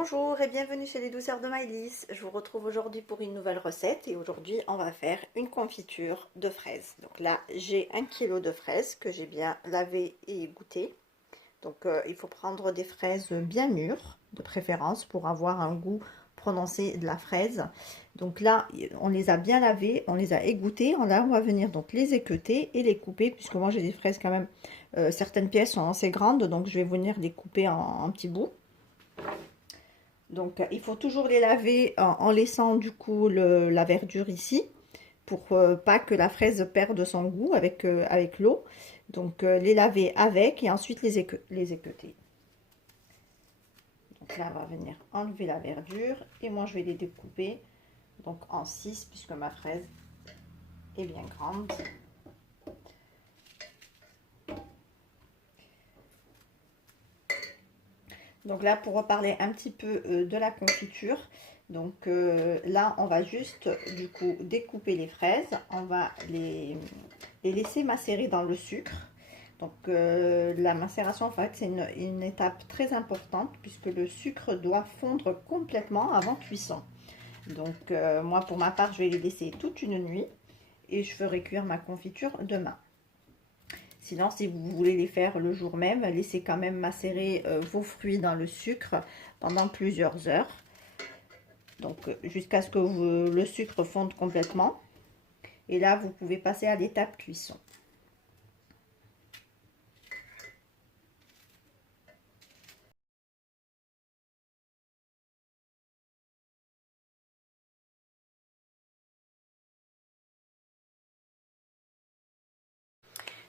Bonjour et bienvenue chez les douceurs de Maëlys. Je vous retrouve aujourd'hui pour une nouvelle recette et aujourd'hui on va faire une confiture de fraises. Donc là j'ai 1 kg de fraises que j'ai bien lavé et égouttées. Donc il faut prendre des fraises bien mûres de préférence pour avoir un goût prononcé de la fraise. Donc là on les a bien lavées, on les a égouttées. Là on va venir donc les équeuter et les couper puisque moi j'ai des fraises quand même, certaines pièces sont assez grandes donc je vais venir les couper en petits bouts. Donc, il faut toujours les laver en laissant du coup la verdure ici pour pas que la fraise perde son goût avec l'eau. Donc, les laver avec et ensuite les équeuter. Donc là, on va venir enlever la verdure et moi, je vais les découper donc en 6 puisque ma fraise est bien grande. Donc là, pour reparler un petit peu de la confiture, donc là, on va juste du coup découper les fraises, on va les laisser macérer dans le sucre. Donc la macération, en fait, c'est une étape très importante puisque le sucre doit fondre complètement avant cuisson. Donc moi, pour ma part, je vais les laisser toute une nuit et je ferai cuire ma confiture demain. Sinon, si vous voulez les faire le jour même, laissez quand même macérer vos fruits dans le sucre pendant plusieurs heures. Donc, jusqu'à ce que le sucre fonde complètement. Et là, vous pouvez passer à l'étape cuisson.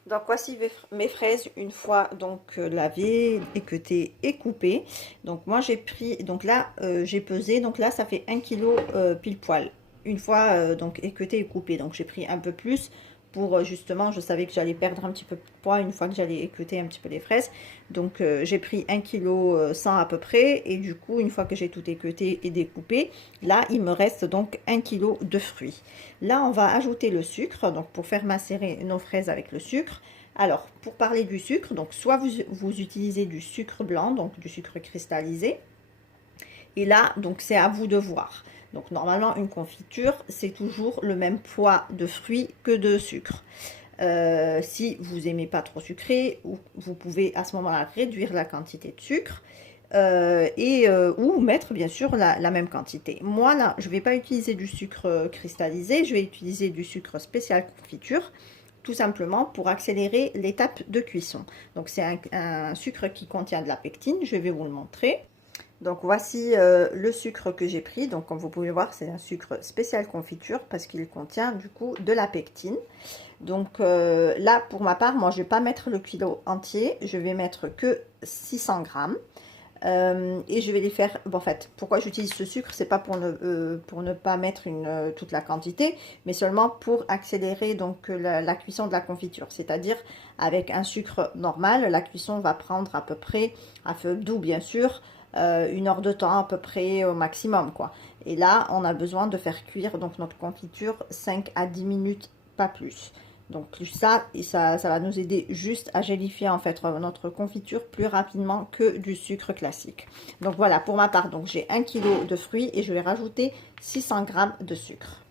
Donc voici mes fraises une fois donc lavées, équeutées et coupées. Donc moi j'ai pris, donc là j'ai pesé, donc là ça fait 1 kg pile poil. Une fois donc équeutées et coupées, donc j'ai pris un peu plus pour justement, je savais que j'allais perdre un petit peu de poids une fois que j'allais équeuter un petit peu les fraises. Donc j'ai pris 1 kg 100 à peu près et du coup une fois que j'ai tout équeuté et découpé, là il me reste donc 1 kg de fruits. Là on va ajouter le sucre, donc pour faire macérer nos fraises avec le sucre. Alors pour parler du sucre, donc soit vous utilisez du sucre blanc, donc du sucre cristallisé, et là donc c'est à vous de voir. Donc normalement une confiture c'est toujours le même poids de fruits que de sucre. Si vous aimez pas trop sucré, vous pouvez à ce moment-là réduire la quantité de sucre ou mettre bien sûr la même quantité. Moi là, je vais pas utiliser du sucre cristallisé, je vais utiliser du sucre spécial confiture, tout simplement pour accélérer l'étape de cuisson. Donc c'est un sucre qui contient de la pectine, je vais vous le montrer. Donc voici le sucre que j'ai pris. Donc comme vous pouvez voir, c'est un sucre spécial confiture parce qu'il contient du coup de la pectine. Donc là pour ma part, moi je vais pas mettre le kilo entier, je vais mettre que 600 grammes. Et je vais les faire, bon, en fait, pourquoi j'utilise ce sucre, c'est pas pour ne pas mettre toute la quantité, mais seulement pour accélérer donc la cuisson de la confiture. C'est-à-dire avec un sucre normal, la cuisson va prendre à peu près, à feu doux bien sûr, 1 heure de temps à peu près au maximum, quoi. Et là, on a besoin de faire cuire donc notre confiture 5 à 10 minutes, pas plus. Donc ça va nous aider juste à gélifier en fait notre confiture plus rapidement que du sucre classique. Donc voilà, pour ma part, donc j'ai 1 kg de fruits et je vais rajouter 600 g de sucre.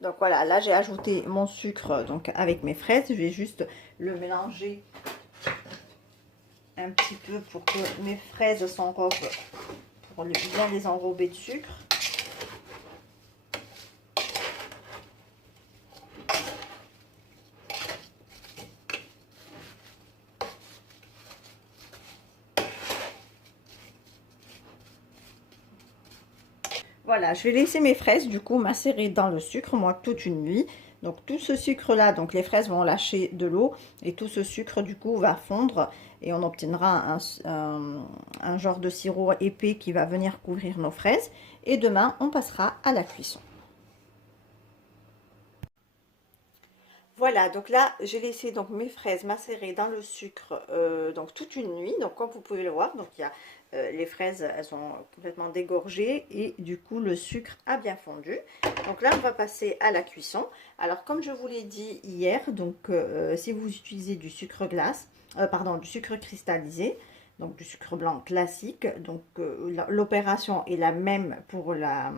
Donc voilà, là j'ai ajouté mon sucre donc avec mes fraises. Je vais juste le mélanger un petit peu pour que mes fraises s'enrobent, pour bien les enrober de sucre. Voilà, je vais laisser mes fraises du coup macérer dans le sucre, moi toute une nuit. Donc tout ce sucre là, donc les fraises vont lâcher de l'eau et tout ce sucre du coup va fondre et on obtiendra un genre de sirop épais qui va venir couvrir nos fraises. Et demain on passera à la cuisson. Voilà, donc là j'ai laissé donc mes fraises macérer dans le sucre donc toute une nuit. Donc comme vous pouvez le voir, donc il y a les fraises, elles sont complètement dégorgées et du coup le sucre a bien fondu. Donc là on va passer à la cuisson. Alors comme je vous l'ai dit hier, donc si vous utilisez du sucre glace, pardon, du sucre cristallisé, donc du sucre blanc classique. Donc l'opération est la même pour la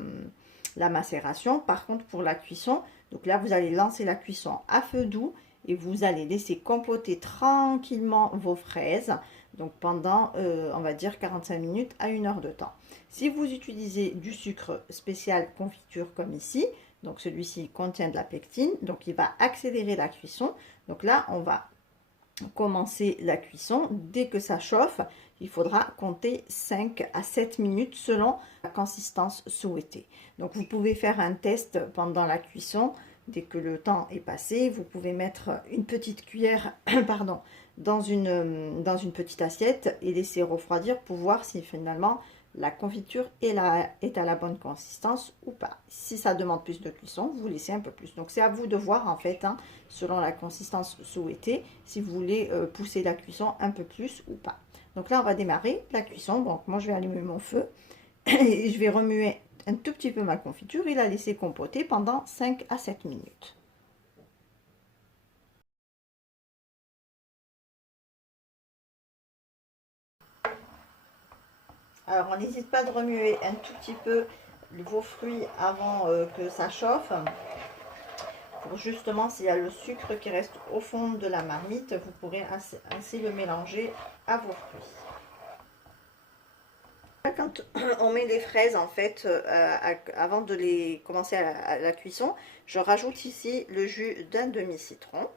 macération. Par contre, pour la cuisson, donc là, vous allez lancer la cuisson à feu doux et vous allez laisser compoter tranquillement vos fraises. Donc pendant, on va dire, 45 minutes à 1 heure de temps. Si vous utilisez du sucre spécial confiture comme ici, donc celui-ci contient de la pectine, donc il va accélérer la cuisson. Donc là, on va commencer la cuisson. Dès que ça chauffe, il faudra compter 5 à 7 minutes selon la consistance souhaitée. Donc vous pouvez faire un test pendant la cuisson. Dès que le temps est passé, vous pouvez mettre une petite cuillère pardon, dans une petite assiette et laisser refroidir pour voir si finalement la confiture est à la bonne consistance ou pas. Si ça demande plus de cuisson, vous laissez un peu plus. Donc c'est à vous de voir en fait, hein, selon la consistance souhaitée, si vous voulez pousser la cuisson un peu plus ou pas. Donc là, on va démarrer la cuisson. Donc moi, je vais allumer mon feu et je vais remuer un tout petit peu ma confiture et la laisser compoter pendant 5 à 7 minutes. Alors, on n'hésite pas de remuer un tout petit peu vos fruits avant que ça chauffe. Pour justement, s'il y a le sucre qui reste au fond de la marmite, vous pourrez ainsi le mélanger à vos fruits. Quand on met les fraises, en fait, avant de les commencer à la cuisson, je rajoute ici le jus d'un demi-citron.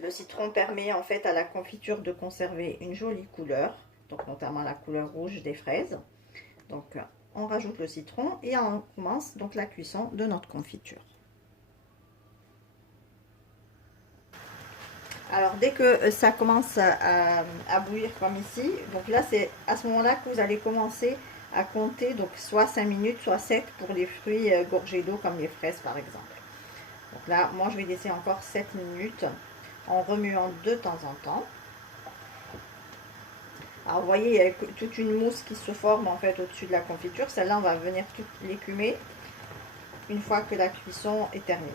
Le citron permet en fait à la confiture de conserver une jolie couleur, donc notamment la couleur rouge des fraises. Donc on rajoute le citron et on commence donc la cuisson de notre confiture. Alors dès que ça commence à bouillir comme ici, donc là c'est à ce moment-là que vous allez commencer à compter, donc soit 5 minutes, soit 7 pour les fruits gorgés d'eau comme les fraises par exemple. Donc là, moi je vais laisser encore 7 minutes en remuant de temps en temps. Alors vous voyez, il y a toute une mousse qui se forme en fait au-dessus de la confiture. Celle-là, on va venir tout l'écumer une fois que la cuisson est terminée.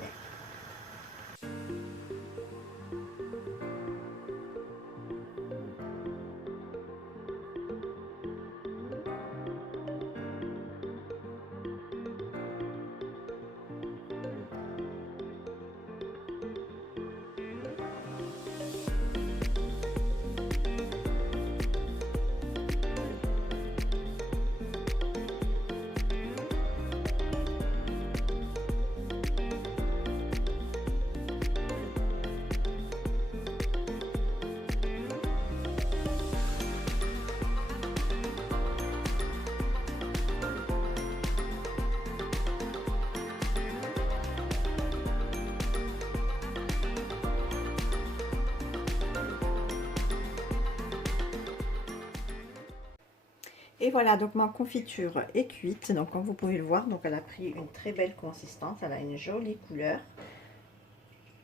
Et voilà, donc ma confiture est cuite. Donc comme vous pouvez le voir, donc elle a pris une très belle consistance. Elle a une jolie couleur.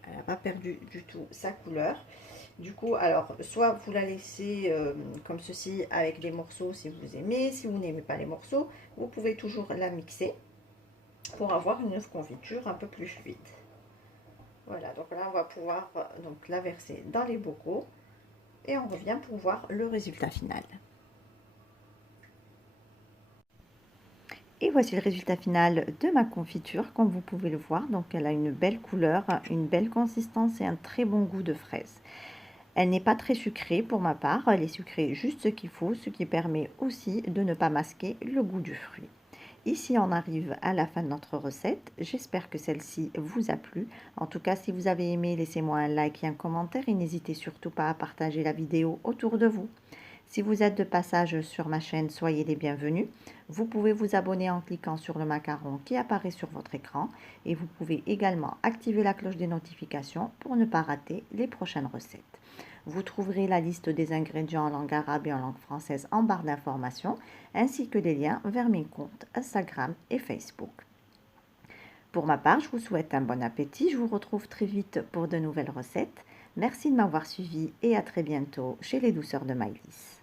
Elle n'a pas perdu du tout sa couleur. Du coup, alors, soit vous la laissez comme ceci avec des morceaux si vous aimez. Si vous n'aimez pas les morceaux, vous pouvez toujours la mixer pour avoir une confiture un peu plus fluide. Voilà, donc là, on va pouvoir donc la verser dans les bocaux. Et on revient pour voir le résultat final. Et voici le résultat final de ma confiture, comme vous pouvez le voir. Donc elle a une belle couleur, une belle consistance et un très bon goût de fraise. Elle n'est pas très sucrée pour ma part, elle est sucrée juste ce qu'il faut, ce qui permet aussi de ne pas masquer le goût du fruit. Ici, on arrive à la fin de notre recette. J'espère que celle-ci vous a plu. En tout cas, si vous avez aimé, laissez-moi un like et un commentaire et n'hésitez surtout pas à partager la vidéo autour de vous. Si vous êtes de passage sur ma chaîne, soyez les bienvenus. Vous pouvez vous abonner en cliquant sur le macaron qui apparaît sur votre écran et vous pouvez également activer la cloche des notifications pour ne pas rater les prochaines recettes. Vous trouverez la liste des ingrédients en langue arabe et en langue française en barre d'informations, ainsi que des liens vers mes comptes Instagram et Facebook. Pour ma part, je vous souhaite un bon appétit. Je vous retrouve très vite pour de nouvelles recettes. Merci de m'avoir suivi et à très bientôt chez les douceurs de Maëlys.